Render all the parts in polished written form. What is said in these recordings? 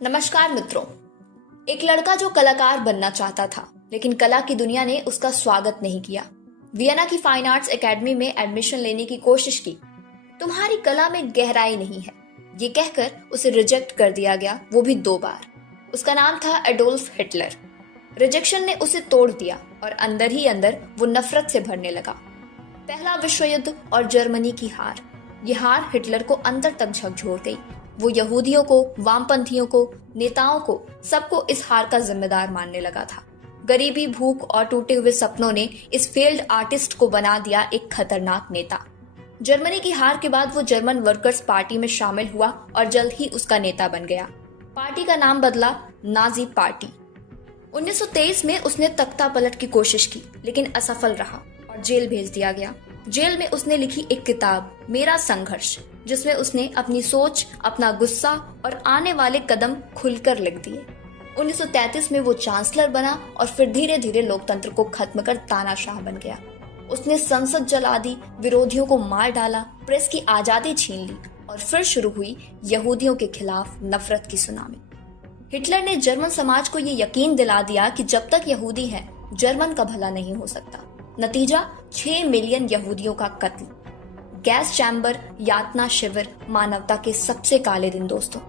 नमस्कार मित्रों। एक लड़का जो कलाकार बनना चाहता था, लेकिन कला की दुनिया ने उसका स्वागत नहीं किया। वियना की फाइन आर्ट्स एकेडमी में एडमिशन लेने की कोशिश की। तुम्हारी कला में गहराई नहीं है, ये कहकर उसे रिजेक्ट कर दिया गया, वो भी 2 बार। उसका नाम था एडोल्फ हिटलर। रिजेक्शन ने उसे तोड़ दिया और अंदर ही अंदर वो नफरत से भरने लगा। पहला विश्व युद्ध और जर्मनी की हार, ये हार हिटलर को अंदर तक झकझोर गई। वो यहूदियों को, वामपंथियों को, नेताओं को, सबको इस हार का जिम्मेदार मानने लगा था। गरीबी, भूख और टूटे हुए सपनों ने इस फेल्ड आर्टिस्ट को बना दिया एक खतरनाक नेता। जर्मनी की हार के बाद वो जर्मन वर्कर्स पार्टी में शामिल हुआ और जल्द ही उसका नेता बन गया। पार्टी का नाम बदला नाजी पार्टी। 1923 में उसने तख्ता पलट की कोशिश की, लेकिन असफल रहा और जेल भेज दिया गया। जेल में उसने लिखी एक किताब, मेरा संघर्ष, जिसमें उसने अपनी सोच, अपना गुस्सा और आने वाले कदम खुलकर लिख दिए। 1933 में वो चांसलर बना और फिर धीरे धीरे लोकतंत्र को खत्म कर तानाशाह बन गया। उसने संसद जला दी, विरोधियों को मार डाला, प्रेस की आजादी छीन ली और फिर शुरू हुई यहूदियों के खिलाफ नफरत की सुनामी। हिटलर ने जर्मन समाज को ये यकीन दिला दिया कि जब तक यहूदी हैं, जर्मन का भला नहीं हो सकता। नतीजा 6 मिलियन यहूदियों का कत्ल, गैस चैम्बर, यातना शिविर, मानवता के सबसे काले दिन। दोस्तों,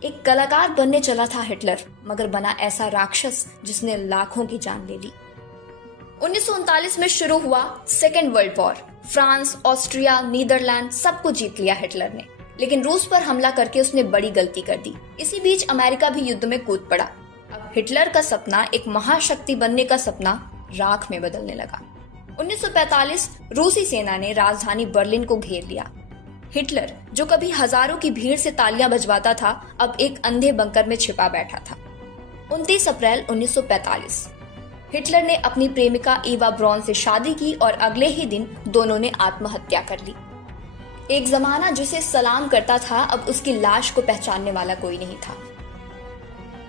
एक कलाकार बनने चला था हिटलर, मगर बना ऐसा राक्षस जिसने लाखों की जान ले ली। 1939 में शुरू हुआ second world war. France, Austria, Netherlands सबको जीत लिया हिटलर ने, लेकिन रूस पर हमला करके उसने बड़ी गलती कर दी। इसी बीच अमेरिका भी युद्ध में कूद पड़ा। अब हिटलर का सपना, एक महाशक्ति बनने का सपना, राख में बदलने लगा। 1945 रूसी सेना ने राजधानी बर्लिन को घेर लिया। हिटलर, जो कभी हजारों की भीड़ से तालियां बजवाता था, अब एक अंधे बंकर में छिपा बैठा था। 29 अप्रैल 1945 हिटलर ने अपनी प्रेमिका ईवा ब्रॉन से शादी की और अगले ही दिन दोनों ने आत्महत्या कर ली। एक जमाना जिसे सलाम करता था, अब उसकी लाश को पहचानने वाला कोई नहीं था।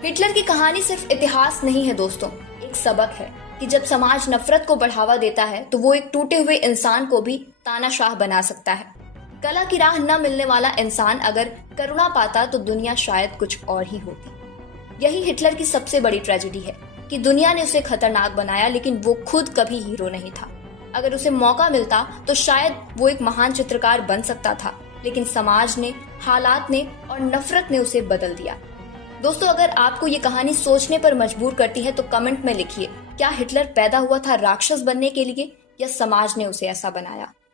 हिटलर की कहानी सिर्फ इतिहास नहीं है दोस्तों, एक सबक है कि जब समाज नफरत को बढ़ावा देता है तो वो एक टूटे हुए इंसान को भी तानाशाह बना सकता है। कला की राह न मिलने वाला इंसान अगर करुणा पाता तो दुनिया शायद कुछ और ही होती। यही हिटलर की सबसे बड़ी ट्रेजेडी है कि दुनिया ने उसे खतरनाक बनाया, लेकिन वो खुद कभी हीरो नहीं था। अगर उसे मौका मिलता तो शायद वो एक महान चित्रकार बन सकता था, लेकिन समाज ने, हालात ने और नफरत ने उसे बदल दिया। दोस्तों, अगर आपको ये कहानी सोचने पर मजबूर करती है तो कमेंट में लिखिए, क्या हिटलर पैदा हुआ था राक्षस बनने के लिए या समाज ने उसे ऐसा बनाया?